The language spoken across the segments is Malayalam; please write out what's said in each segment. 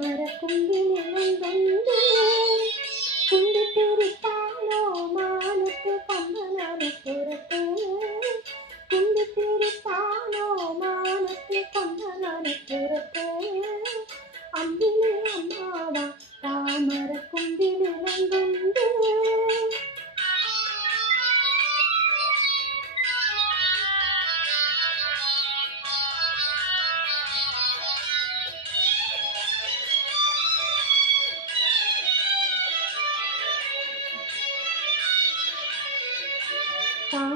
താമരക്കുണ്ടിലിളങ്കൊണ്ടേ കുണ്ടിത്തിരിപ്പാനോ മാനത്ത് കൊമ്പനാനപ്പുറത്ത് കുണ്ടിത്തിരിപ്പാനോ മാനത്ത് കൊമ്പനാനപ്പുറത്ത് അമ്പിളി അമ്മാവ താമരക്കുണ്ടിലിളങ്കൊണ്ടേ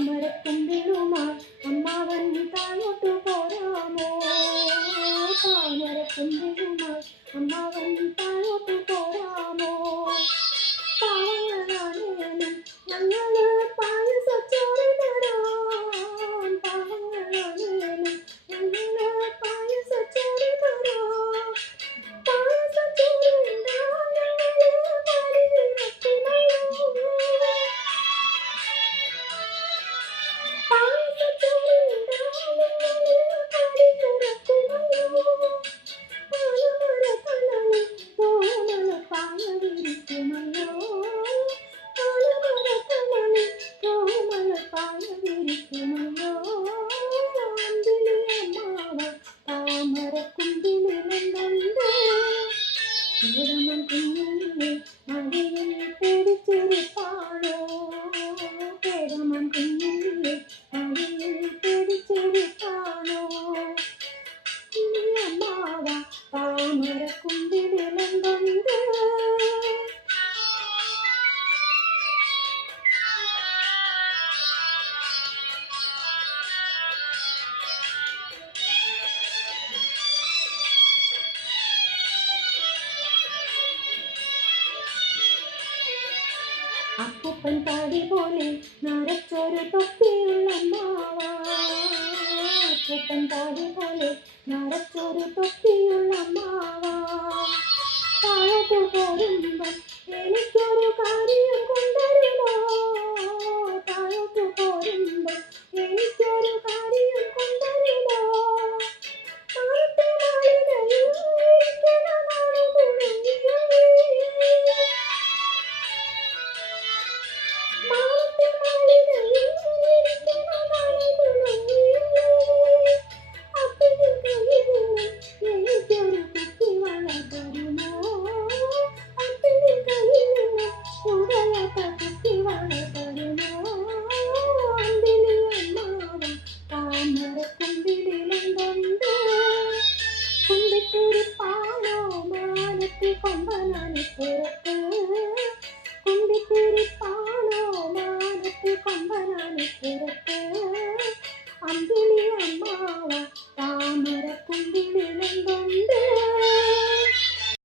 താമരക്കുമ്പിളുമായി അമ്മാവൻ താഴോട്ടു പോരാമോ താമരക്കുമ്പിളുമായി അമ്മാവൻ താഴോട്ടു പോരാമോ പാവങ്ങളാണേലും ഞങ്ങള് പായസച്ചോറ് തരാം പാവങ്ങളാണേലും ഞങ്ങള് പായസച്ചോറ് തരാം പായസച്ചോറുണ്ടാ ഞങ്ങള് പാലിരക്കുന്നല്ലോ പേടിച്ചിരിപ്പാണോ പേടമൻ കുഞ്ഞില്ലേ പേടിച്ചിരിപ്പാണോ ഇനി അമ്മാവ താമരക്കുണ്ടിലിളങ്കൊണ്ടേ അപ്പൂപ്പൻ താടി പോലെ നരച്ചൊരു തൊപ്പിയുള്ള അമ്മാവ അപ്പൂപ്പൻ താടി പോലെ നരച്ചൊരു തൊപ്പിയുള്ള അമ്മാവ താഴോട്ടു പോരുമ്പം എനിക്കൊരു കാര്യം കൊണ്ടുവരുമോ താഴോട്ടു പോരുമ്പം എനിക്കൊരു കാര്യം കൊണ്ടുവരുമോ താഴത്തെ മാളികയിൽ ഇരിക്കണ നാളു കുടുങ്ങിയേ മാളത്തെ മാളികയിൽ ഇരിക്കണ നാളു കുടുങ്ങിയേ അപ്പൻ്റെ കയ്യിൽ നിന്ന് എനിക്കൊരു കുപ്പിവള തരുമോ അപ്പൻ്റെ കയ്യിൽ നിന്ന് ഉടയാത്ത കുപ്പിവള തരുമോ അമ്പിളി അമ്മാവ താമരക്കുണ്ടിലിളങ്കൊണ്ടേ കുണ്ടിത്തിരിപ്പാനോ മാനത്ത് കൊമ്പനാനപ്പുറത്ത്